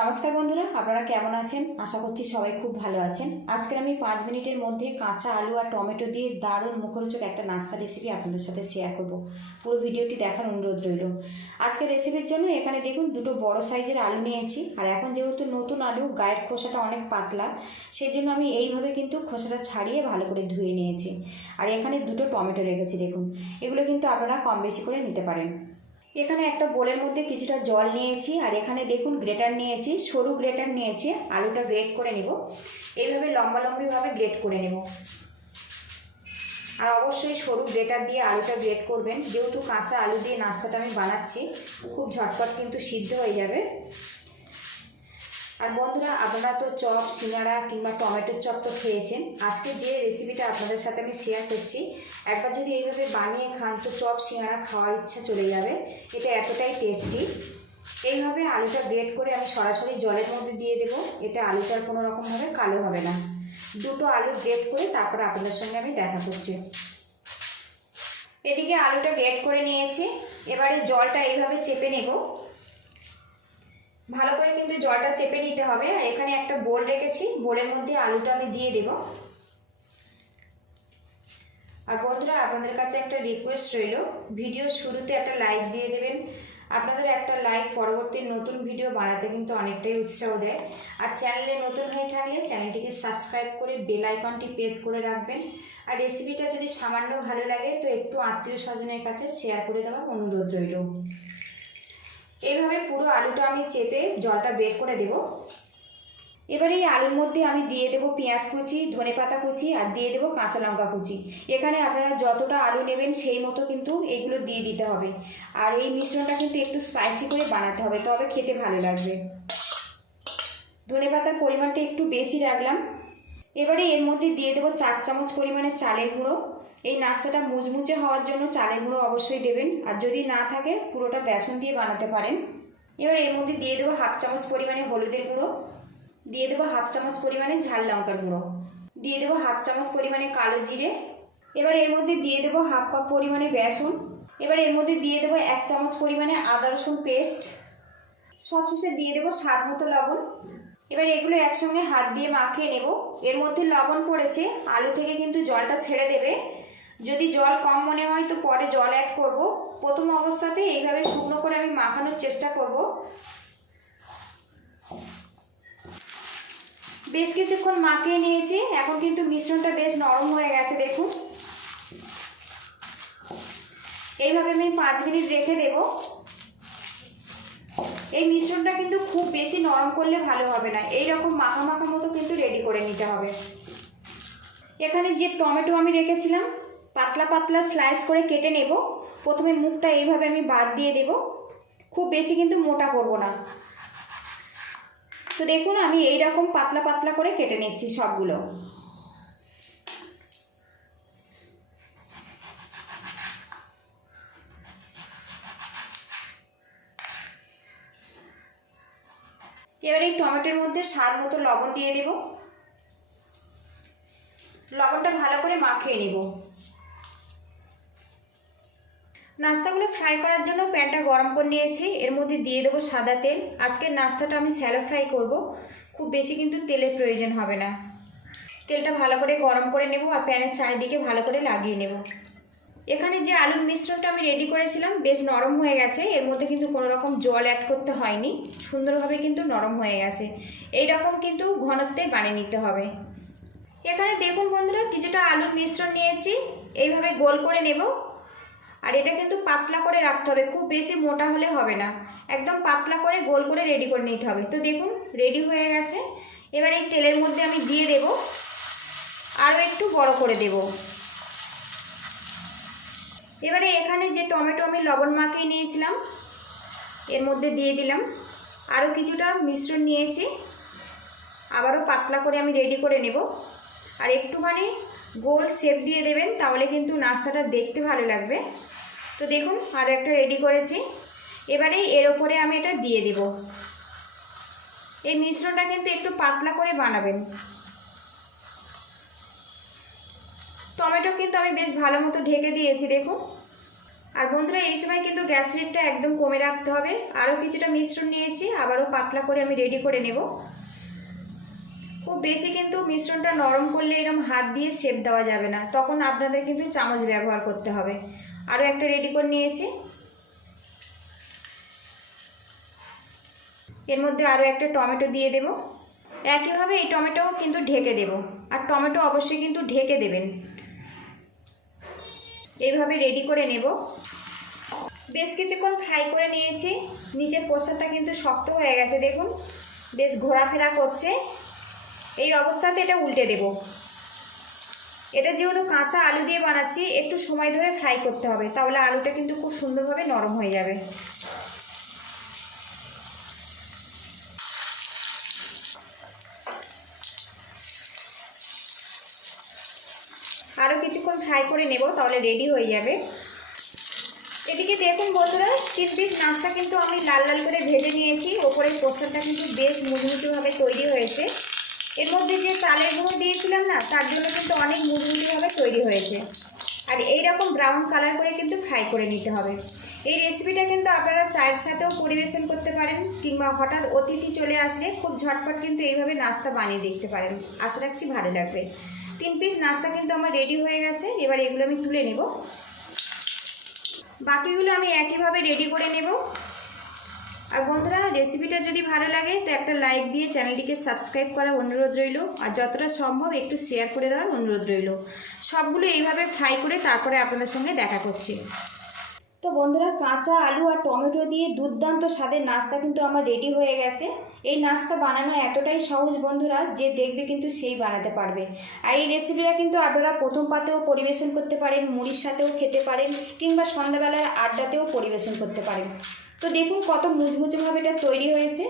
নমস্কার বন্ধুরা, আপনারা কেমন আছেন? আশা করছি সবাই খুব ভালো আছেন। আজকে আমি 5 মিনিটের মধ্যে কাঁচা আলু আর টমেটো দিয়ে দারুণ মুখরোচক একটা নাস্তা রেসিপি আপনাদের সাথে শেয়ার করব। পুরো ভিডিওটি দেখার অনুরোধ রইল। আজকের রেসিপির জন্য এখানে দেখুন দুটো বড় সাইজের আলু নিয়েছি। আর এখন যেহেতু নতুন আলু, গায়ের খোসাটা অনেক পাতলা, সেই জন্য আমি এইভাবে কিন্তু খোসাটা ছাড়িয়ে ভালো করে ধুয়ে নিয়েছি। আর এখানে দুটো টমেটো রেখেছি দেখুন। এগুলো কিন্তু আপনারা কম বেশি করে নিতে পারেন। এখানে একটা বোলের মধ্যে কিছুটা জল নিয়েছি আর এখানে দেখুন গ্রেটার নিয়েছি, সরু গ্রেটার নিয়েছি। আলুটা গ্রেট করে নেব, এইভাবে লম্বালম্বিভাবে গ্রেট করে নেব। আর অবশ্যই সরু গ্রেটার দিয়ে আলুটা গ্রেট করবেন, যেহেতু কাঁচা আলু দিয়ে নাস্তাটা আমি বানাচ্ছি, খুব ঝটপট কিন্তু সিদ্ধ হয়ে যাবে। আর বন্ধুরা, আপনারা তো চপ, সিঙ্গাড়া কিংবা টমেটোর চপ তো খেয়েছেন। আজকে যে রেসিপিটা আপনাদের সাথে আমি শেয়ার করছি, একবার যদি এইভাবে বানিয়ে খান তো চপ, সিঙ্গাড়া খাওয়ার ইচ্ছা চলে যাবে। এটা এতটাই টেস্টি। এইভাবে আলুটা গ্রেট করে আমি সরাসরি জলের মধ্যে দিয়ে দেবো, এতে আলুটার কোনো রকমভাবে কালো হবে না। দুটো আলু গ্রেট করে তারপরে আপনাদের সঙ্গে আমি দেখা করছি। এদিকে আলুটা গ্রেট করে নিয়েছি, এবারে জলটা এইভাবে চেপে নেব। ভালো করে কিন্তু জলটা চেপে নিতে হবে। আর এখানে একটা বোল রেখেছি, বোলের মধ্যে আলুটা আমি দিয়ে দেব। আর বন্ধুরা, আপনাদের কাছে একটা রিকোয়েস্ট রইল, ভিডিও শুরুতে একটা লাইক দিয়ে দেবেন। আপনাদের একটা লাইক পরবর্তী নতুন ভিডিও বানাতে কিন্তু অনেকটাই উৎসাহ দেয়। আর চ্যানেলে নতুন হয়ে থাকলে চ্যানেলটিকে সাবস্ক্রাইব করে বেল আইকনটি প্রেস করে রাখবেন। আর রেসিপিটা যদি সামান্য ভালো লাগে তো একটু আত্মীয় স্বজনের কাছে শেয়ার করে দেওয়ার অনুরোধ রইল। এইভাবে পুরো আলুটা আমি চেপে জলটা বের করে দেব। এবারে এই আলুর মধ্যে আমি দিয়ে দেব পেঁয়াজ কুচি, ধনেপাতা কুচি আর দিয়ে দেব কাঁচা লঙ্কা কুচি। এখানে আপনারা যতটা আলু নেবেন সেই মতো কিন্তু এইগুলো দিয়ে দিতে হবে। আর এই মিশ্রণটা কিন্তু একটু স্পাইসি করে বানাতে হবে, তবে খেতে ভালো লাগবে। ধনেপাতার পরিমাণটা একটু বেশি রাখলাম। এবারে এর মধ্যে দিয়ে দেবো 4 চামচ পরিমাণে চালের গুঁড়ো। এই নাস্তাটা মুচমুচে হওয়ার জন্য চালের গুঁড়ো অবশ্যই দেবেন, আর যদি না থাকে পুরোটা বেসন দিয়ে বানাতে পারেন। এবার এর মধ্যে দিয়ে দেবো 1/2 চামচ পরিমাণে হলুদের গুঁড়ো, দিয়ে দেবো 1/2 চামচ পরিমাণে ঝাল লঙ্কার গুঁড়ো, দিয়ে দেবো 1/2 চামচ পরিমাণে কালো জিরে। এবার এর মধ্যে দিয়ে দেবো 1/2 কাপ পরিমাণে বেসন। এবার এর মধ্যে দিয়ে দেবো 1 চামচ পরিমাণে আদা রসুন পেস্ট। সবশেষে দিয়ে দেবো স্বাদ মতো লবণ। এবার এগুলো একসঙ্গে হাত দিয়ে মাখিয়ে নেব। এর মধ্যে লবণ পড়েছে, আলু থেকে কিন্তু জলটা ছেড়ে দেবে। যদি জল কম মনে হয় তো পরে জল অ্যাড করব। প্রথম অবস্থাতে এইভাবে শুকনো করে আমি মাখানোর চেষ্টা করব। বেশ কিছুক্ষণ মাখিয়ে নিয়েছি, এখন কিন্তু মিশ্রণটা বেশ নরম হয়ে গেছে দেখুন। এইভাবে আমি 5 মিনিট রেখে দেব। এই মিশ্রণটা কিন্তু খুব বেশি নরম করলে ভালো হবে না, এইরকম মাখা মাখা মতো কিন্তু রেডি করে নিতে হবে। এখানে যে টমেটো আমি রেখেছিলাম পাতলা পাতলা স্লাইস করে কেটে নেব। প্রথমে মুখটা এইভাবে আমি বাদ দিয়ে দেব, খুব বেশি কিন্তু মোটা করব না। তো দেখুন আমি এই রকম পাতলা পাতলা করে কেটে নিচ্ছি সবগুলো। এবার এই টমেটোর মধ্যে স্বাদ মতো লবণ দিয়ে দেব। লবণটা ভালো করে মাখিয়ে নেব। নাস্তাগুলো ফ্রাই করার জন্য প্যানটা গরম করে নিয়েছি, এর মধ্যে দিয়ে দেবো সাদা তেল। আজকের নাস্তাটা আমি শ্যালো ফ্রাই করব, খুব বেশি কিন্তু তেলের প্রয়োজন হবে না। তেলটা ভালো করে গরম করে নেব আর প্যানের চারিদিকে ভালো করে লাগিয়ে নেব। এখানে যে আলুর মিশ্রণটা আমি রেডি করেছিলাম বেশ নরম হয়ে গেছে, এর মধ্যে কিন্তু কোনো রকম জল অ্যাড করতে হয়নি, সুন্দরভাবে কিন্তু নরম হয়ে গেছে। এই রকম কিন্তু ঘনত্বে বানিয়ে নিতে হবে। এখানে দেখুন বন্ধুরা, কিছুটা আলুর মিশ্রণ নিয়েছি, এইভাবে গোল করে নেব। আর এটা কিন্তু পাতলা করে রাখতে হবে, খুব বেশি মোটা হলে হবে না, একদম পাতলা করে গোল করে রেডি করে নিতে হবে। তো দেখুন রেডি হয়ে গেছে। এবার এই তেলের মধ্যে আমি দিয়ে দেব, আরও একটু বড় করে দেব। এবারে এখানে যে টমেটো আমি লবণ মাখিয়ে নিয়েছিলাম এর মধ্যে দিয়ে দিলাম। আরও কিছুটা মিশ্রণ নিয়েছি, আবারও পাতলা করে আমি রেডি করে নেব। আর একটুখানি গোল শেপ দিয়ে দেবেন, তাহলে কিন্তু নাস্তাটা দেখতে ভালো লাগবে। তো দেখুন আরও একটা রেডি করেছি। এবারে এর ওপরে আমি এটা দিয়ে দেব। এই মিশ্রণটা কিন্তু একটু পাতলা করে বানাবেন। টমেটো কিন্তু আমি বেশ ভালো মতো ঢেকে দিয়েছি দেখুন। আর বন্ধুরা এই সময় কিন্তু গ্যাস রেটটা একদম কমে রাখতে হবে। আরও কিছুটা মিশ্রণ নিয়েছি, আবারও পাতলা করে আমি রেডি করে নেব। খুব বেশি কিন্তু মিশ্রণটা নরম করলে এরকম হাত দিয়ে শেপ দেওয়া যাবে না, তখন আপনাদের কিন্তু চামচ ব্যবহার করতে হবে। আরও একটা রেডি করে নিয়েছি। এর মধ্যে আরও একটা টমেটো দিয়ে দেব। একইভাবে এই টমেটোও কিন্তু ঢেকে দেব, আর টমেটো অবশ্যই কিন্তু ঢেকে দেবেন। এইভাবে রেডি করে নেব। বেশ কিছুক্ষণ ফ্রাই করে নিয়েছি। নিচের পোর্শনটা কিন্তু শক্ত হয়ে গেছে, দেখুন বেশ ঘোরাফেরা করছে। এই অবস্থাতে এটা উল্টে দেব। এটা যেহেতু কাঁচা আলু দিয়ে বানাচ্ছি, একটু সময় ধরে ফ্রাই করতে হবে, তাহলে আলুটা কিন্তু খুব সুন্দরভাবে নরম হয়ে যাবে। আরও কিছুক্ষণ ফ্রাই করে নেব, তাহলে রেডি হয়ে যাবে। এদিকে দেখুন বন্ধুরা, 3 পিস নাস্তা কিন্তু আমি লাল লাল করে ভেজে নিয়েছি। ওপরের পোর্শনটা কিন্তু বেশ মুচমুচেভাবে তৈরি হয়েছে। এর মধ্যে যে চালের গুঁড়ো দিয়েছিলাম না, তার জন্য কিন্তু অনেক মুচমুচেভাবে তৈরি হয়েছে। আর এইরকম ব্রাউন কালার করে কিন্তু ফ্রাই করে নিতে হবে। এই রেসিপিটা কিন্তু আপনারা চায়ের সাথেও পরিবেশন করতে পারেন, কিংবা হঠাৎ অতিথি চলে আসলে খুব ঝটপট কিন্তু এইভাবে নাস্তা বানিয়ে দেখতে পারেন। আশা রাখছি ভালো লাগবে। 3 পিস নাস্তা কিন্তু আমার রেডি হয়ে গেছে। এবার এগুলো আমি তুলে নেব। বাকিগুলো আমি একইভাবে রেডি করে নেব। আর বন্ধুরা, রেসিপিটা যদি ভালো লাগে তো একটা লাইক দিয়ে চ্যানেলটিকে সাবস্ক্রাইব করার অনুরোধ রইল, আর যতটা সম্ভব একটু শেয়ার করে দেওয়ার অনুরোধ রইল। সবগুলো এইভাবে ফ্রাই করে তারপরে আপনাদের সঙ্গে দেখা করছি। তো বন্ধুরা, কাঁচা আলু আর টমেটো দিয়ে দুর্দান্ত স্বাদের নাস্তা কিন্তু আমার রেডি হয়ে গেছে। এই নাস্তা বানানো এতটাই সহজ বন্ধুরা, যে দেখবে কিন্তু সেই বানাতে পারবে। আর এই রেসিপিটা কিন্তু আপনারা প্রথম পাতেও পরিবেশন করতে পারেন, মুড়ির সাথেও খেতে পারেন, কিংবা সন্ধ্যাবেলায় আড্ডাতেও পরিবেশন করতে পারেন। তো দেখুন কত মুচমুচেভাবে এটা তৈরি হয়েছে।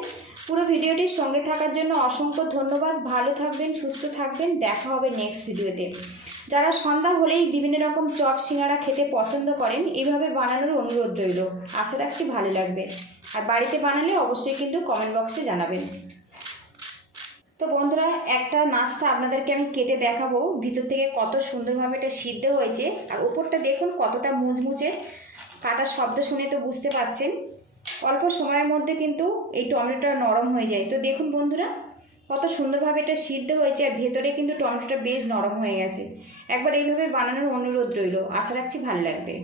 পুরো ভিডিওটির সঙ্গে থাকার জন্য অসংখ্য ধন্যবাদ। ভালো থাকবেন, সুস্থ থাকবেন। দেখা হবে নেক্সট ভিডিওতে। যারা সন্ধ্যা হলেই বিভিন্ন রকম চপ সিঙ্গারা খেতে পছন্দ করেন, এইভাবে বানানোর অনুরোধ রইল। আশা রাখছি ভালো লাগবে। আর বাড়িতে বানালে অবশ্যই কিন্তু কমেন্ট বক্সে জানাবেন। তো বন্ধুরা, একটা নাস্তা আপনাদেরকে আমি কেটে দেখাবো, ভিতর থেকে কত সুন্দরভাবে এটা সিদ্ধ হয়েছে। আর উপরটা দেখুন কতটা মুচমুচে। কাটার শব্দ শুনে তো বুঝতে পারছেন। অল্প সময়ের মধ্যে কিন্তু এই টমেটোটা নরম হয়ে যায়। তো দেখুন বন্ধুরা, কত সুন্দরভাবে এটা সিদ্ধ হয়েছে, আর ভেতরে কিন্তু টমেটোটা বেশ নরম হয়ে গেছে। একবার এইভাবে বানানোর অনুরোধ রইল। আশা রাখছি ভালো লাগবে।